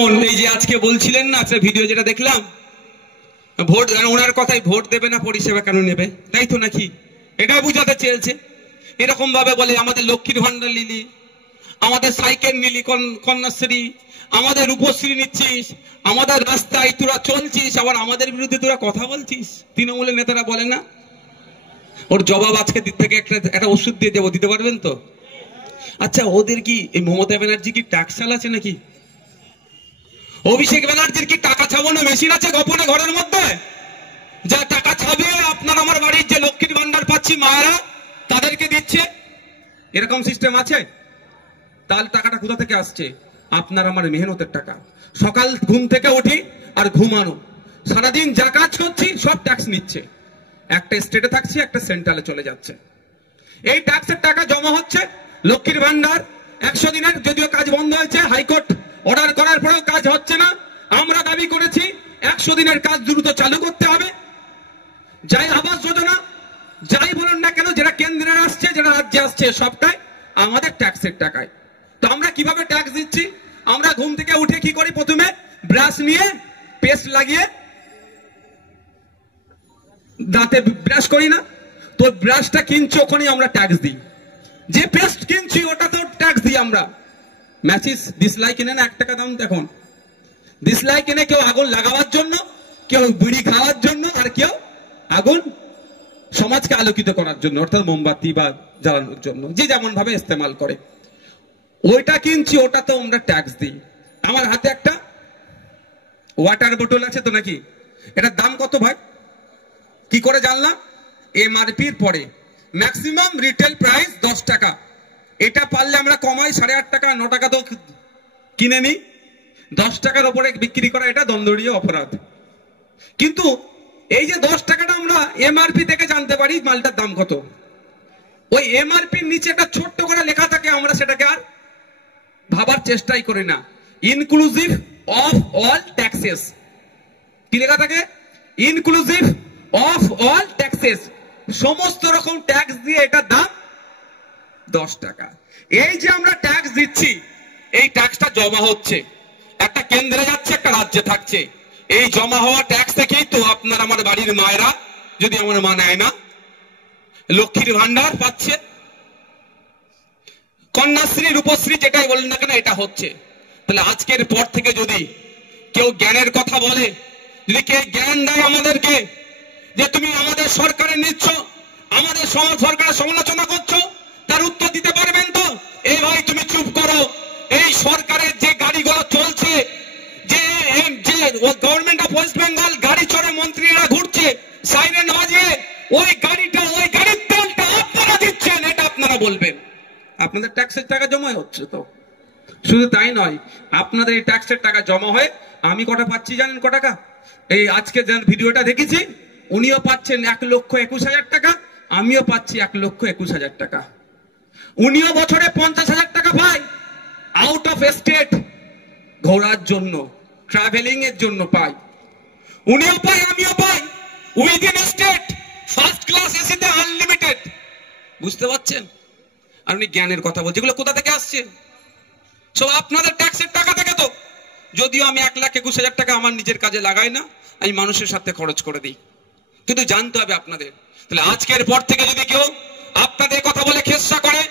এই যে আজকে বলছিলেন না, একটা ভিডিও যেটা দেখলাম, ভোট ওনার কথাই ভোট দেবে না পরিষেবা কেন নেবে, তাই তো নাকি? এটা বুঝাতে চেয়েছে। এরকম ভাবে বলে আমাদের লক্ষ্মীর ভান্ডার নিলি, আমাদের সাইকেল নিলি, কন্যাশ্রী, আমাদের রূপশ্রী নিচ্ছিস, আমাদের রাস্তায় তোরা চলছিস, আবার আমাদের বিরুদ্ধে তোরা কথা বলছিস। তৃণমূলের নেতারা বলে না? ওর জবাব আজকে দিক থেকে একটা ওষুধ দিয়ে দেবো, দিতে পারবেন তো? আচ্ছা, ওদের কি এই মমতা ব্যানার্জি কি ট্যাক্সাল আছে নাকি? অভিষেক ব্যানার্জির কি টাকা ছাপানো মেশিন আছে গোপনে ঘরের মধ্যে, যা টাকা ছাপিয়ে আপনার আমার বাড়ির যে লক্ষ্মীর ভান্ডার পাচ্ছি মায়েরা তাদেরকে দিচ্ছে? এরকম সিস্টেম আছে? তাহলে টাকাটা কোথা থেকে আসছে? আপনার আমার মেহনতের টাকা। সকাল ঘুম থেকে উঠি আর ঘুমানো, সারাদিন যা কাজ করছি সব ট্যাক্স নিচ্ছে। একটা স্টেটে থাকছি, একটা সেন্ট্রালে চলে যাচ্ছে। এই ট্যাক্সের টাকা জমা হচ্ছে লক্ষ্মীর ভান্ডার 100 দিনের, যদিও কাজ বন্ধ হয়েছে, হাইকোর্ট অর্ডার করার পরেও কাজ হচ্ছে না। আমরা দাবি করেছি 100 দিনের কাজ দ্রুত চালু করতে হবে। যাই আবাস যোজনা, যাই বলুন না কেন, যেটা কেন্দ্রের আসছে, যেটা রাজ্যে আসছে, সবটাই আমাদের ট্যাক্সের টাকায়। তো আমরা কিভাবে ট্যাক্স দিচ্ছি? আমরা ঘুম থেকে উঠে কি করি? প্রথমে ব্রাশ নিয়ে পেস্ট লাগিয়ে দাঁতে ব্রাশ করি না? তো ব্রাশটা কিনছি, ওখানেই আমরা ট্যাক্স দিই। যে পেস্ট কিনছি ওটা তো ট্যাক্স দিই আমরা। ম্যাচিস দিসলাই কিনে না 1 টাকা দাম। এখন দিসলাই কিনে কেউ আগুন লাগাবার জন্য, কেউ বিড়ি খাওয়ার জন্য, আর কেউ আগুন সমাজকে আলোকিত করার জন্য, অর্থাৎ মোমবাতি বা জ্বালানোর জন্য, যে যেমন ভাবে ইস্তেমাল করে। ওইটা কিনছি, ওটা তো আমরা ট্যাক্স দিই। আমার হাতে একটা ওয়াটার বোতল আছে তো নাকি? এটার দাম কত ভাই? কি করে জানলাম? এমআরপির পরে ম্যাক্সিমাম রিটেল প্রাইস 10 টাকা। এটা পারলে আমরা কমাই 8.5 টাকা, 9 টাকা তো কিনে নিই। 10 টাকার উপরে বিক্রি করা এটা দণ্ডনীয় অপরাধ। কিন্তু এই যে 10 টাকাটা আমরা এমআরপি থেকে জানতে পারি মালটার দাম কত, ওই এমআরপির নিচে একটা ছোট্ট করে লেখা থাকে, আমরা সেটাকে আর ভাবার চেষ্টাই করি না। Inclusive of all taxes. কি লেখা থাকে? Inclusive of all taxes. সমস্ত রকম ট্যাক্স দিয়ে এটার দাম 10 টাকা। এই যে আমরা ট্যাক্স দিচ্ছি, এই ট্যাক্সটা জমা হচ্ছে, একটা কেন্দ্রে যাচ্ছে, একটা রাজ্যে থাকছে। এই জমা হওয়া ট্যাক্স থেকেই তো আপনার আমার বাড়ির মায়েরা, যদি আমার মা নেয় না, লক্ষ্মীর ভান্ডার পাচ্ছে, কন্যাশ্রী, রূপশ্রী, যেটাই বলেন না কেন, এটা হচ্ছে। তাহলে আজকের পর থেকে যদি কেউ জ্ঞানের কথা বলে, যদি কেউ জ্ঞান দেয় আমাদেরকে যে তুমি আমাদের সরকারে নিচ্ছ, আমাদের সরকারের সমালোচনা করছো, তার উত্তর দিতে পারবেন তো? এই ভাই তুমি চুপ করো। এই সরকারের যে গাড়িগুলো চলছে, যে গভর্নমেন্ট অফ ওয়েস্ট বেঙ্গল গাড়ি চড়ে মন্ত্রীরা ঘুরছে সাইরেন বাজিয়ে, ওই গাড়িটা, ওই গাড়ির তেলটা আপনারা দিচ্ছেন, এটা আপনারা বলবেন। আপনাদের ট্যাক্সের টাকা জমা হচ্ছে তো। শুধু তাই নয়, আপনাদের এই ট্যাক্সের টাকা জমা হয়ে আমি কটা পাচ্ছি জানেন? ক টাকা? এই আজকে যে ভিডিওটা দেখেছি, উনিও পাচ্ছেন 1,21,000 টাকা, আমিও পাচ্ছি 1,21,000 টাকা। উনিও বছরে 50,000 টাকা পায় আউট অফ স্টেট ঘোরার জন্য, ট্রাভেলিং এর জন্য পাই। উনিও পাই, আমিও পাই। উইদিন স্টেট ফার্স্ট ক্লাস এসিতে আনলিমিটেড। বুঝতে পারছেন? আর উনি জ্ঞানের কথা বলছে, এগুলো কোথা থেকে আসছে? সব আপনাদের ট্যাক্সের টাকা থেকে তো। যদিও আমি 1,21,000 টাকা আমার নিজের কাজে লাগাই না, আমি মানুষের সাথে খরচ করে দিই। কিন্তু জানতে হবে আপনাদের। তাহলে আজকের পর থেকে যদি কেউ আপনাদের কথা বলে খেসা করে,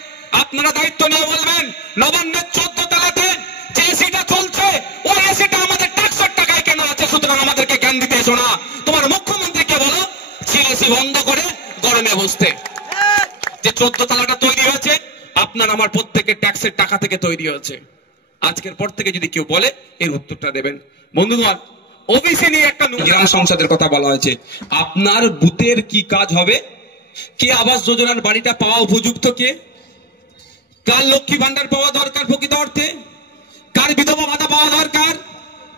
আপনারা দায়িত্ব নিয়ে বলবেন, নবান্নের 14 তলাতে যে এসিটা চলছে, ওই এসিটা আমাদের ট্যাক্সের টাকায় কেন আছে? সুতরাং আমাদেরকে জ্ঞান দিতে এসো না। তোমার মুখ্যমন্ত্রীকে বলো এসি বন্ধ করে গরমে বসতে। যে 14 তলাটা তৈরি হয়েছে, আপনার আমার প্রত্যেকের ট্যাক্সের টাকা থেকে তৈরি হয়েছে। আজকের পর থেকে যদি কেউ বলে, এর উত্তরটা দেবেন। বন্ধুগণ, ওবিসি নিয়ে একটা গ্রাম সংসদের কথা বলা হয়েছে। আপনার বুথের কি কাজ হবে? কে আবাস যোজনার বাড়িটা পাওয়া উপযুক্ত? কে? কার লক্ষ্মী ভান্ডার পাওয়া দরকার প্রকৃত অর্থে? কার বিধবা ভাতা পাওয়া দরকার?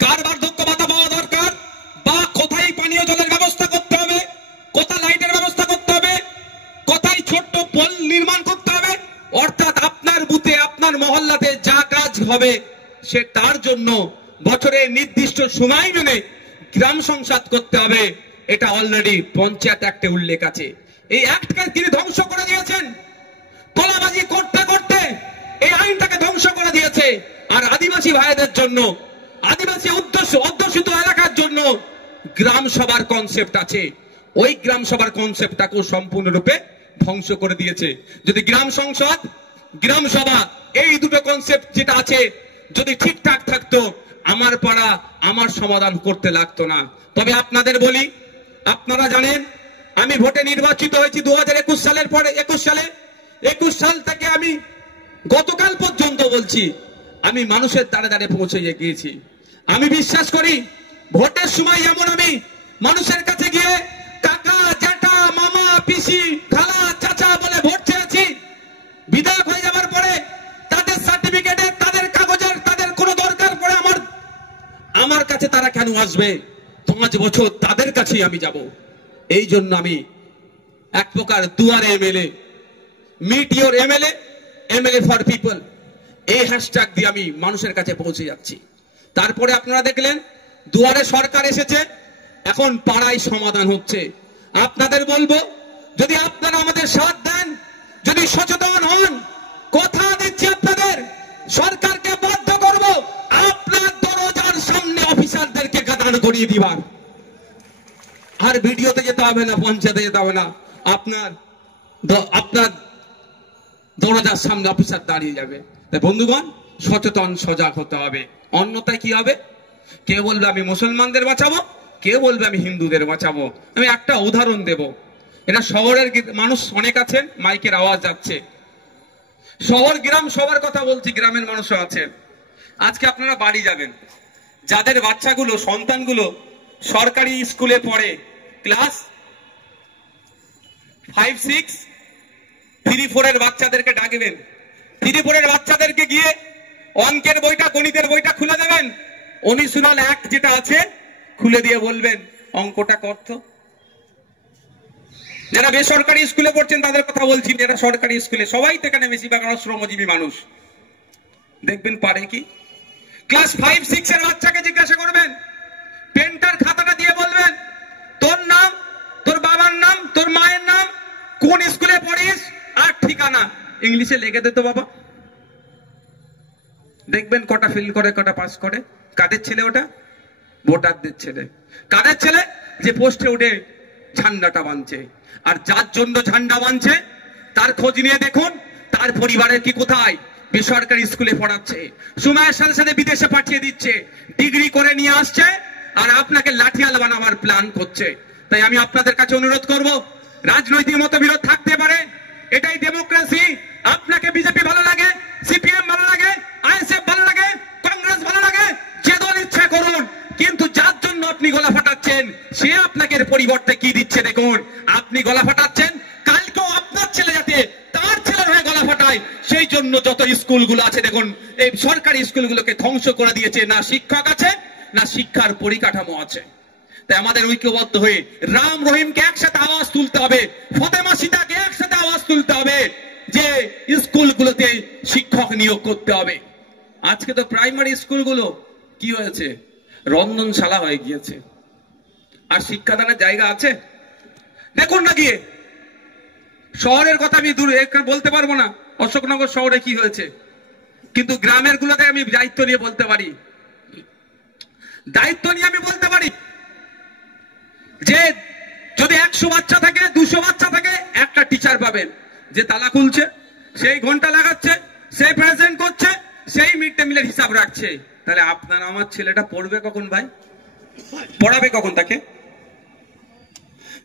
কার বার্ধক্য ভাতা পাওয়া দরকার? বা কোথায় পানীয় জলের ব্যবস্থা করতে হবে? কোথায় লাইটের ব্যবস্থা করতে হবে? কোথায় ছোট্ট পোল নির্মাণ করতে হবে? অর্থাৎ আপনার বুথে, আপনার মহল্লাতে যা কাজ হবে, সে তার জন্য বছরে নির্দিষ্ট সময় মেনে গ্রাম সংসদ করতে হবে। এটা অলরেডি পঞ্চায়েত অ্যাক্টে উল্লেখ আছে। এই অ্যাক্টকে তিনি ধ্বংস করে দিয়েছেন। তোলাবাজি করতে করতে এই আইনটাকে ধ্বংস করে দিয়েছে। আর আদিবাসী ভাইদের জন্য, আদিবাসী অধ্যুষিত এলাকার জন্য গ্রাম সভার কনসেপ্ট আছে, ওই গ্রাম সভার কনসেপ্টটাকে সম্পূর্ণরূপে ধ্বংস করে দিয়েছে। যদি গ্রাম সংসদ, গ্রাম সভা, এই দুটো কনসেপ্ট যেটা আছে যদি ঠিকঠাক থাকতো, আমার পাড়া আমার সমাধান করতে লাগতো না। তবে আপনাদের বলি, আপনারা জানেন আমি ভোটে নির্বাচিত হয়েছি 2021 সালের পরে। 21 সাল থেকে আমি গতকাল পর্যন্ত বলছি, আমি মানুষের দ্বারে দ্বারে পৌঁছে গিয়েছি। আমি বিশ্বাস করি ভোটের সময় যেমন আমি মানুষের কাছে গিয়ে কাকা, জ্যাঠা, মামা, পিসি, খালা, চাচা বলে ভোট চেয়েছি, বিধায়ক হয়ে যাবার পরে তাদের সার্টিফিকেটের, তাদের কাগজের, তাদের কোনো দরকার পড়ে আমার কাছে তারা কেন আসবে? 5 বছর তাদের কাছেই আমি যাব। এই জন্য আমি এক প্রকার দুয়ারে MLA, meet your MLA, MLA for people, এই হ্যাশট্যাগ দিয়ে আমি মানুষের কাছে পৌঁছে যাচ্ছি। তারপরে আপনারা দেখলেন দুয়ারে সরকার এসেছে, এখন পাড়ায় সমাধান হচ্ছে। আপনাদের বলবো, যদি আপনারা আমাদের সাথ দেন, যদি সচেতন হন, কথা দিচ্ছি আপনাদের, সরকারকে বাধ্য করব আপনার দরজার সামনে অফিসারদেরকে গাদান করিয়ে দিবার। আর ভিডিওতে যেতে হবে না, পঞ্চায়েতে যেতে হবে না, আপনার দরজার সামনে অফিসার দাঁড়িয়ে যাবে। তাই বন্ধুগণ, সচেতন সজাগ হতে হবে, অন্যথায় কি হবে? কে বলবে আমি মুসলমানদের বাঁচাবো, কে বলবে আমি হিন্দুদের বাঁচাবো। আমি একটা উদাহরণ দেব, এটা শহরের মানুষ অনেক আছেন, মাইকের আওয়াজ যাচ্ছে, শহর গ্রাম সবার কথা বলছি, গ্রামের মানুষও আছেন। আজকে আপনারা বাড়ি যাবেন, যাদের বাচ্চাগুলো, সন্তানগুলো সরকারি স্কুলে পড়ে, ক্লাস 5, 6, 3, 4 এর বাচ্চাদেরকে ডাকবেন। 3, 4 এর বাচ্চাদেরকে গিয়ে অঙ্কের বইটা, গণিতের বইটা খুলে দেবেন, অনুশীলন 1 যেটা আছে খুলে দিয়ে বলবেন অঙ্কটা করতো। যারা বেসরকারি স্কুলে পড়ছেন তাদের কথা বলছি, যারা সরকারি স্কুলে, সবাই তো এখানে বেশিরভাগ শ্রমজীবী মানুষ, দেখবেন পারে কি? ক্লাস 5, 6 এর বাচ্চাকে জিজ্ঞাসা করবেন, পেনটার খাতাটা দিয়ে বলবেন তোর নাম, তোর বাবার নাম, তোর মায়ের নাম, কোন স্কুলে পড়িস, আর ঠিকানা ইংলিশে লিখে দে তো বাবা। দেখবেন কটা ফেল করে, কটা পাস করে। কাদের ছেলে ওটা? ভোটারদের ছেলে। কাদের ছেলে? যে পোস্টে উঠে ঝান্ডাটা বাঁধছে। আর যার জন্য ঝান্ডা বাঁধছে তার খোঁজ নিয়ে দেখুন তার পরিবারের কি কোথায়, বেসরকারি স্কুলে পড়াচ্ছে, সময়ের সাথে সাথে বিদেশে পাঠিয়ে দিচ্ছে, ডিগ্রি করে নিয়ে আসছে, আর আপনাকে লাঠিয়াল বানাবার প্ল্যান করছে। তাই আমি আপনাদের কাছে অনুরোধ করব, রাজনৈতিক মতবিরোধ থাকতে পারে, এটাই ডেমোক্রেসি। আপনাকে বিজেপি ভালো লাগে, সিপিএম ভালো লাগে, আইএসএফ ভালো লাগে, কংগ্রেস ভালো লাগে, যে দল ইচ্ছা করুন, কিন্তু যার জন্য আপনি গলা ফাটাচ্ছেন সে আপনাকে পরিবর্তে কি দিচ্ছে দেখুন। আপনি গলা ফাটাচ্ছেন, কালকেও আপনার ছেলে যাতে তার ছেলের হয়ে গলা ফাটায়, সেই জন্য যত স্কুলগুলো আছে দেখুন, এই সরকারি স্কুলগুলোকে ধ্বংস করে দিয়েছে। না শিক্ষক আছে, না শিক্ষার পরিকাঠামো আছে। তাই আমাদের ঐক্যবদ্ধ হয়ে রাম রহিমকে একসাথে আওয়াজ তুলতে হবে, ফতেমা সীতাকে একসাথে আওয়াজ তুলতে হবে যে স্কুলগুলোতে শিক্ষক নিয়োগ করতে হবে। আজকে তো প্রাইমারি স্কুলগুলো কি হয়েছে, রন্ধনশালা হয়ে গিয়েছে, আর শিক্ষাদানের জায়গা আছে? দেখুন না গিয়ে। শহরের কথা আমি বলতে পারবো না, অশোকনগর শহরে কি হয়েছে, কিন্তু গ্রামের গুলোতে আমি দায়িত্ব নিয়ে বলতে পারি, যে যদি 100 বাচ্চা থাকে, 200 বাচ্চা থাকে, একটা টিচার পাবেন যে তালা খুলছে, সেই ঘন্টা লাগাচ্ছে, সেই প্রেজেন্ট করছে, সেই মিড ডে মিলের হিসাব রাখছে। তাহলে আপনার আমার ছেলেটা পড়বে কখন ভাই? পড়াবে কখন তাকে?